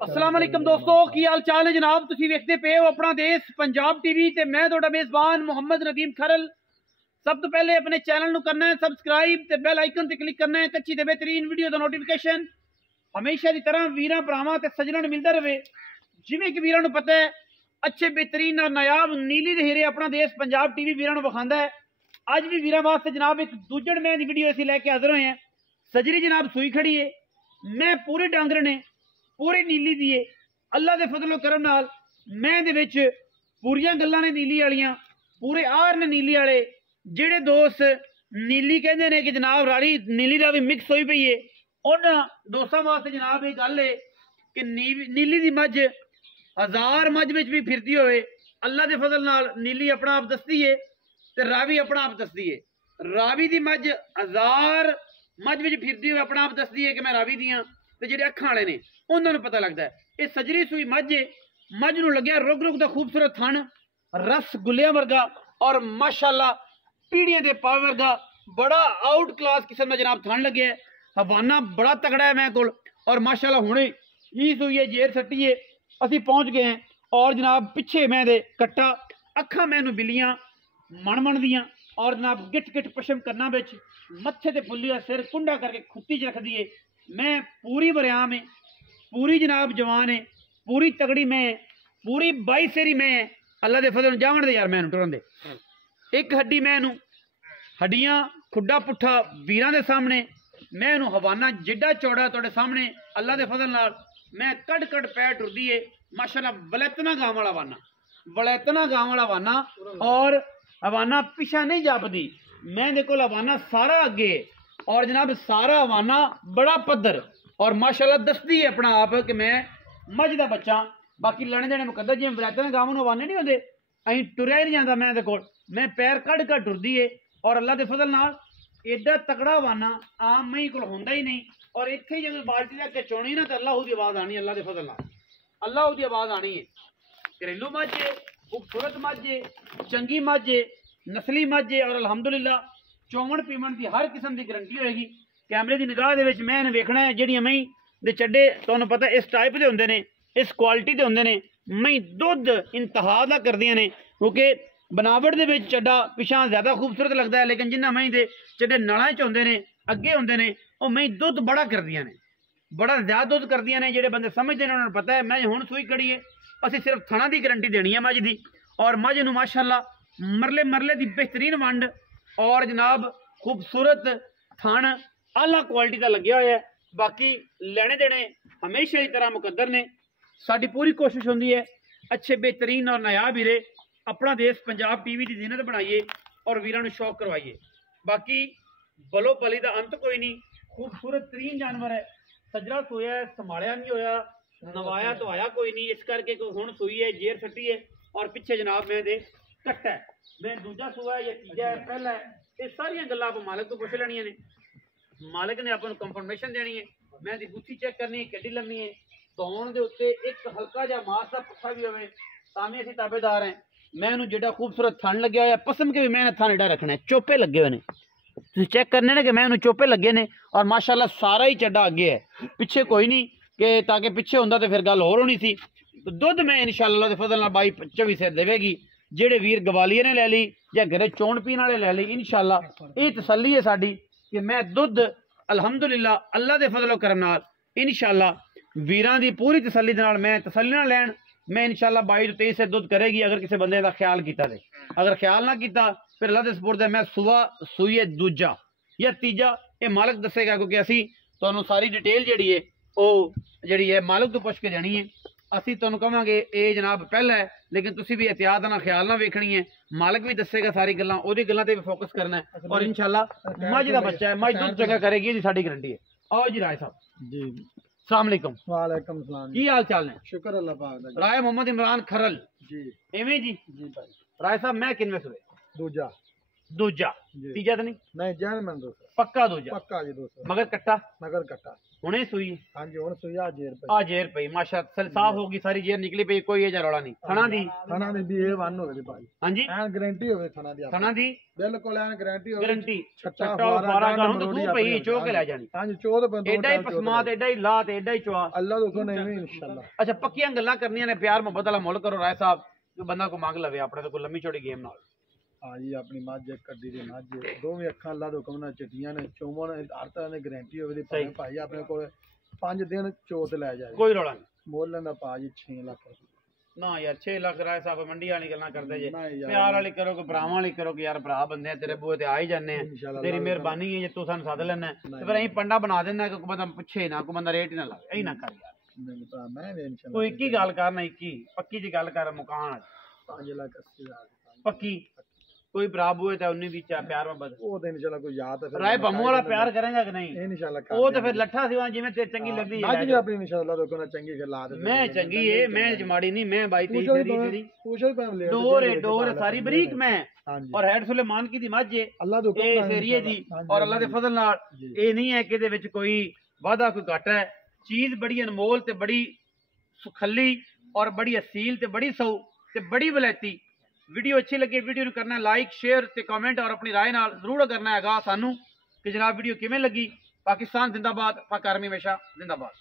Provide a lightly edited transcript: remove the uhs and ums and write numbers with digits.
अस्सलाम वालेकुम दोस्तों, की हाल चाल है जनाब। तुसी वेखदे पे हो अपना देश पंजाब टीवी ते मैं तुहाडा मेज़बान मोहम्मद नदीम खरल। सब तो पहले अपने चैनल नू करना है सबसक्राइब ते बेल आइकन ते क्लिक करना है कच्ची ते बेहतरीन वीडियो दा नोटिफिकेशन हमेशा की तरह वीरां भरावां ते सज्जणां नूं मिलदा रहे। जिवें कि वीरां नूं पता है अच्छे बेहतरीन और नायाब नीली दे हीरे अपना देश पंजाब टीवी वीरां नूं विखांदा है। अज भी वीरां वास्ते जनाब एक दूजड़ मैं दी वीडियो असीं लैके हाज़र होए हैं। सजरी जनाब सूई खड़ी है, मैं पूरे डांगर ने पूरी नीली दी है। अल्लाह के फजलो करम नाल मैं दे विच पूरियां गल्लां ने नीली वालियां, पूरे आर ने नीली वाले। जेड़े दोस्त नीली कहते हैं कि जनाब राड़ी नीली का भी मिक्स होई पई है, उन्हां दोस्तां वास्ते जनाब ये गल है कि नीली दी मझ हजार मझ विच भी फिरदी होवे, अल्लाह के फजल नाल नीली अपना आप दसदी है ते रावी अपना आप दसदी है। रावी दी मझ हजार मझ विच फिरदी होवे अपना आप दसदी है कि मैं रावी दी हां, ते जेड़े अखां वाले ने उन्हां नूं पता लगदा है। ये सजरी सूई मझ है, मझ नूं लग्या रुग रुग दा खूबसूरत थण, रस गुलिया वर्गा और माशाअल्लाह पीढ़ियां दे पावे वर्गा बड़ा आउट क्लास किस्म का जनाब थण लगे है। हवाना बड़ा तगड़ा है मैं कोल और माशाअल्लाह हुणे ही सूई है जेर सट्टी है असी पहुंच गए हैं। और जनाब पिछे मैं दे कट्टा अखां मैनू बिलियां मन दियां और जनाब गिट गिट पशम करना बिच मत्थे ते फुल्ली सिर कुंडा करके खुत्ती च रख दिए। मैं पूरी बरियाम है, पूरी जनाब जवान है, पूरी तगड़ी मैं पूरी 22 सेरी मैं अल्लाह के फजल जावन दे यार मैं टुरन दे। एक हड्डी मैनू हड्डियां खुड्डा पुट्ठा वीरां दे सामने मैनू हवाना जिड्डा चौड़ा तुहाडे सामने अल्लाह के फजल नाल मैं कड़ कड़ पैर टुरदी है माशाअल्लाह। वलैतना गांव वाला वाना, वलैतना गांव वाला वाना और हवाना पिछा नहीं जापदी। मैं देखो हवाना सारा अगे और जनाब सारा हवाना बड़ा पद्धर और माशाअल्लाह दसदी है अपना आप कि मैं मझ दा बच्चा। बाकी लैने देने मुकद्दर जिवें वलैतना गांव नूं हवाने नहीं होंदे अं टुरया ही नहीं जाता। मैं देखो मैं पैर कड़ कड़ टुरदी है और अल्लाह के फजल नाल एडा तकड़ा वाना आम मई को होंदा ही नहीं। और इत्थे ही जब बाल्टी रख के चोनी ना तो अल्लाह की आवाज़ आनी, अल्लाह के फजल नाल अल्लाह की आवाज़ आनी है। घरेलू मझ है, खूबसूरत मझ है, चंगी मझ है, नस्ली मझ है और अलहमदुलिल्लाह चौवन पीवन की हर किस्म की गारंटी होएगी। कैमरे की निगाह दे विच मैं वेखना है जिहड़ियां मई दे चड्डे तुहानूं पता इस टाइप के होंदे ने, इस क्वालिटी के होंदे ने। मई दुध इंतहा दा करदियां ने क्योंकि बनावट दे विच चड्डा पिछां ज़्यादा खूबसूरत लगता है, लेकिन जिन्हां मई दे चड्डे नलां च होंदे ने अगे होंदे ने वो मई दुध बड़ा करदियां ने, बड़ा ज़्यादा दुध करदियां ने। जिहड़े बंदे समझदे ने उन्हां नूं पता है। मैं हुण सूई खड़ी है, असीं सिर्फ थणा की गारंटी देनी है मझ दी और मझ नूं माशाअल्लाह मरले मरले की बेहतरीन वंड और जनाब खूबसूरत थण आला क्वालिटी का लग्या होया है। बाकी लैने देने हमेशा की तरह मुकद्दर ने। साडी पूरी कोशिश होंदी है अच्छे बेहतरीन और नायाब हीरे अपना देश पंजाब टीवी की जीनत बनाइए और वीरां नूं शौक करवाइए। बाकी बलो बली का अंत कोई नहीं, खूबसूरत तरीन जानवर है। सजरा सोया है, संभालिया नहीं होया, नवाया तो आया कोई नहीं, इस करके कोई हुण सूई है जेर सट्टी है और पिछे जनाब मैं दे कट्टा है। मैं दूजा सूआ है या तीजा है पहला है, ये सारिया गल्लां आप मालिक तो पुछ लैनियां ने। मालिक ने आपको कंफर्मेशन देनी है। मैं दी गुत्थी चेक करनी है किड्डी लम्मी है, धौण दे उत्ते एक हल्का जिहा मास का पुट्ठा भी होवे तां भी असीं ताबेदार हैं। मैं इहनूं जिहड़ा खूबसूरत थण लग्या होया पसम के भी मैं थण एडा रखना है, चोपे लगे हुए ने तुसीं चेक करने ने कि मैं इहनूं चोपे लगे ने और माशाअल्लाह सारा ही चड्डा अगे है, पिछे कोई नहीं कि ताकि पिछे होंदा तो फिर गल होर होनी सी। तो दुध मैं इंशाअल्लाह दे फजल नाल 22-24 सिर देवेगी। जेड़े वीर गवालियर ने लै ली या घरे चोण पीण वाले लै ली, इंशाअल्लाह ये तसल्ली है साडी कि मैं दुध अलहमदुलिल्लाह अल्लाह के फजलो करम नाल इंशाअल्लाह वीरां दी पूरी तसल्ली दे नाल मैं तसल्ली नाल लैण मैं इंशाअल्लाह 22-23 से दुध करेगी अगर किसी बंदे का ख्याल किया दे। अगर ख्याल ना किया फिर अल्लाह दे सपुर्द है। मैं सुबह सूईए दूजा या तीजा ये मालिक दसेगा क्योंकि असी तुहानूं सारी डिटेल जिहड़ी है वो जिहड़ी है मालिक तो पुछ के देनी है। असी तुहानूं कहांगे ये जनाब पहला है, लेकिन तुसी भी एहतियात नाल ख्याल ना वेखनी है। मालिक भी दसेगा सारी गल्लां, ओहदी गल्लां ते भी फोकस करना है और इंशाअल्लाह मझ दा बच्चा है, मझ दुध चंगा करेगी, ये साडी गारंटी है। आओ जी राय साहब जी, अस्सलाम वालेकुम। वालेकुम सलाम। की हाल चाल ने? शुक्र अल्लाह पाक दा। राय मोहम्मद इमरान खरल जी एवें जी जी भाई। राय साहब मैं किनवे सूए? दूजा ਦੂਜਾ ਜੀ। ਤੀਜਾ ਤਾਂ ਨਹੀਂ ਨਹੀਂ ਜੈਨ ਮੈਂ 200 ਪੱਕਾ ਦੂਜਾ ਪੱਕਾ ਜੀ 200 ਮਗਰ ਕੱਟਾ ਨਗਰ ਕੱਟਾ ਹੁਣੇ ਸੂਈ ਹਾਂਜੀ ਹੁਣ ਸੁਈਆ ਜੇਰ ਪਈ ਆ ਜੇਰ ਪਈ ਮਾਸ਼ਾ ਸਾਫ ਹੋ ਗਈ ਸਾਰੀ ਜੇਰ ਨਿਕਲੀ ਪਈ ਕੋਈ ਇਹ ਰੌਲਾ ਨਹੀਂ ਥਣਾ ਦੀ ਥਣਾ ਦੀ ਵੀ ਇਹ ਵਨ ਹੋਵੇ ਤੇ ਭਾਈ ਹਾਂਜੀ ਐਨ ਗਾਰੰਟੀ ਹੋਵੇ ਥਣਾ ਦੀ ਥਣਾ ਦੀ ਬਿਲਕੁਲ ਐਨ ਗਾਰੰਟੀ ਹੋਵੇ ਗਾਰੰਟੀ ਛੱਟਾ 12 ਗਾਂ ਤੋਂ ਤੂੰ ਪਈ ਚੋ ਕੇ ਲੈ ਜਾਣੀ ਹਾਂਜੀ ਚੋਦ ਬੰਦੋ ਐਡਾ ਹੀ ਪਸਮਾ ਤੇ ਐਡਾ ਹੀ ਲਾ ਤੇ ਐਡਾ ਹੀ ਚਵਾ ਅੱਲਾ ਦੇ ਹੁਕਮ ਨਹੀਂ ਇਨਸ਼ਾਅੱਲਾ ਅੱਛਾ ਪੱਕੀਆਂ ਗੱਲਾਂ ਕਰਨੀਆਂ ਨੇ ਪਿਆਰ ਮੁਹੱਬਤ ਵਾਲਾ ਮੁੱਲ ਕਰੋ ਰਾਏ ਸਾਹਿਬ ਜੋ ਬੰਦਾ ਕੋ ਮੰਗ ਲਵੇ ਆਪਣੇ ਤੋਂ ਕੋਈ ਲੰਮੀ ਚੌੜੀ ਗੇਮ ਨਾਲ ਹਾਂਜੀ ਆਪਣੀ ਮੱਝ ਕੱਡੀ ਦੀ ਮੱਝ ਦੋਵੇਂ ਅੱਖਾਂ ਅੱਲਾ ਦੇ ਹੁਕਮ ਨਾਲ ਚਿੱਟੀਆਂ ਨੇ ਚੋਮਣ ਹਰ ਤਰ੍ਹਾਂ ਦੀ ਗਾਰੰਟੀ ਹੋਵੇ ਤੇ ਭਾਈ ਆਪਣੇ ਕੋਲ 5 ਦਿਨ ਚੋਤ ਲੈ ਜਾਏ ਕੋਈ ਰੌਲਾ ਨਹੀਂ ਮੁੱਲ ਦਾ ਪਾ ਜੀ 6 ਲੱਖ ਨਾ ਯਾਰ 6 ਲੱਖ ਰਾਏ ਸਾਹਿਬ ਮੰਡੀ ਵਾਲੀ ਗੱਲਾਂ ਕਰਦੇ ਜੇ ਨਹੀਂ ਯਾਰ। ਪਿਆਰ ਵਾਲੀ ਕਰੋ ਕਿ ਭਰਾਵਾਂ ਵਾਲੀ ਕਰੋ ਕਿ ਯਾਰ ਭਰਾ ਬੰਦੇ ਆ ਤੇਰੇ ਬੂਹੇ ਤੇ ਆ ਹੀ ਜਾਂਦੇ ਆ ਇਨਸ਼ਾਅੱਲਾ ਤੇਰੀ ਮਿਹਰਬਾਨੀ ਹੈ ਜੇ ਤੂੰ ਸਾਨੂੰ ਸੱਦ ਲੈਣਾ ਤੇ ਫਿਰ ਅਸੀਂ ਪੰਡਾ ਬਣਾ ਦਿੰਦਾ ਕਿ ਕੋਈ ਬੰਦਾ ਪੁੱਛੇ ਨਾ ਕੋਈ ਬੰਦਾ ਰੇਟ ਹੀ ਨਾ ਲਾਵੇ ਐਂ ਨਾ ਕਰ ਯਾਰ ਨਹੀਂ ਭਰਾ ਮੈਂ ਵੀ ਇਨਸ਼ਾਅੱਲਾ ਤੂੰ ਇੱਕ ਹੀ ਗੱਲ ਕਰਨਾ ਇੱਕ ਹੀ ਪੱਕੀ ਦੀ ਗੱਲ ਕਰ ਮੁਕਾਨ 5 ਲੱਖ 80 ਹਜ਼ਾਰ ਪੱਕੀ ਕੋਈ ਭਰਾ ਬੂਹੇ ਤੇ ਉਨੀ ਵੀ ਚਾ ਪਿਆਰ ਮੁਹੱਬਤ ਉਹ ਤੇ ਇਨਸ਼ਾਅੱਲਾ ਕੋਈ ਯਾਦ ਹੈ ਰਾਏ ਭੰਮੂ ਵਾਲਾ ਪਿਆਰ ਕਰੇਗਾ ਕਿ ਨਹੀਂ ਇਨਸ਼ਾਅੱਲਾ ਉਹ ਤੇ ਫਿਰ ਲੱਠਾ ਸਿਵਾ ਜਿਵੇਂ ਤੇ ਚੰਗੀ ਲੱਗਦੀ ਅੱਜ ਵੀ ਹੈ ਆਪਣੀ ਇਨਸ਼ਾਅੱਲਾ ਦੇ ਹੁਕਮ ਨਾਲ ਚੰਗੀ ਗੱਲ ਲਾ ਦੇ ਮੈਂ ਚੰਗੀ ਏ ਮੈਂ ਜਮਾੜੀ ਨਹੀਂ ਮੈਂ ਬਾਈ ਤੇਰੀ ਤੇਰੀ ਪੂਛਲ ਪਾ ਲੈ ਡੋਰ ਸਾਰੀ ਬਰੀਕ ਮੈਂ ਹਾਂਜੀ ਔਰ ਹੈਡ ਸੁਲੇਮਾਨ ਕੀ ਦੀ ਮੱਝ ਏ ਅੱਲਾ ਦੇ ਹੁਕਮ ਇਹ ਨਾਲ ਏਰੀਏ ਦੀ ਹਾਂਜੀ, ਔਰ ਅੱਲਾ ਦੇ ਫਜ਼ਲ ਨਾਲ ਜੀ। ਇਹ ਨਹੀਂ ਹੈ ਕਿ ਇਹਦੇ ਵਿੱਚ ਕੋਈ ਵਾਧਾ ਕੋਈ ਘਾਟਾ ਹੈ ਚੀਜ਼ ਬੜੀ ਅਨਮੋਲ ਤੇ ਬੜੀ ਸੁਖੱਲੀ ਔਰ ਬੜੀ ਅਸੀਲ ਤੇ ਬੜੀ ਸੌ ਤੇ ਬੜੀ ਵਲੈਤੀ ਵੀਡੀਓ ਅੱਛੀ ਲੱਗੇ ਵੀਡੀਓ ਨੂੰ ਕਰਨਾ ਲਾਈਕ ਸ਼ੇਅਰ ਤੇ ਕਮੈਂਟ ਔਰ ਆਪਣੀ ਰਾਏ ਨਾਲ ਜ਼ਰੂਰ ਕਰਨਾ ਹੈਗਾ ਸਾਨੂੰ ਕਿ ਜਨਾਬ ਵੀਡੀਓ ਕਿਵੇਂ ਲੱਗੀ ਪਾਕਿਸਤਾਨ ਜ਼ਿੰਦਾਬਾਦ ਪਾਕ ਆਰਮੀ ਹਮੇਸ਼ਾ ਜ਼ਿੰਦਾਬਾਦ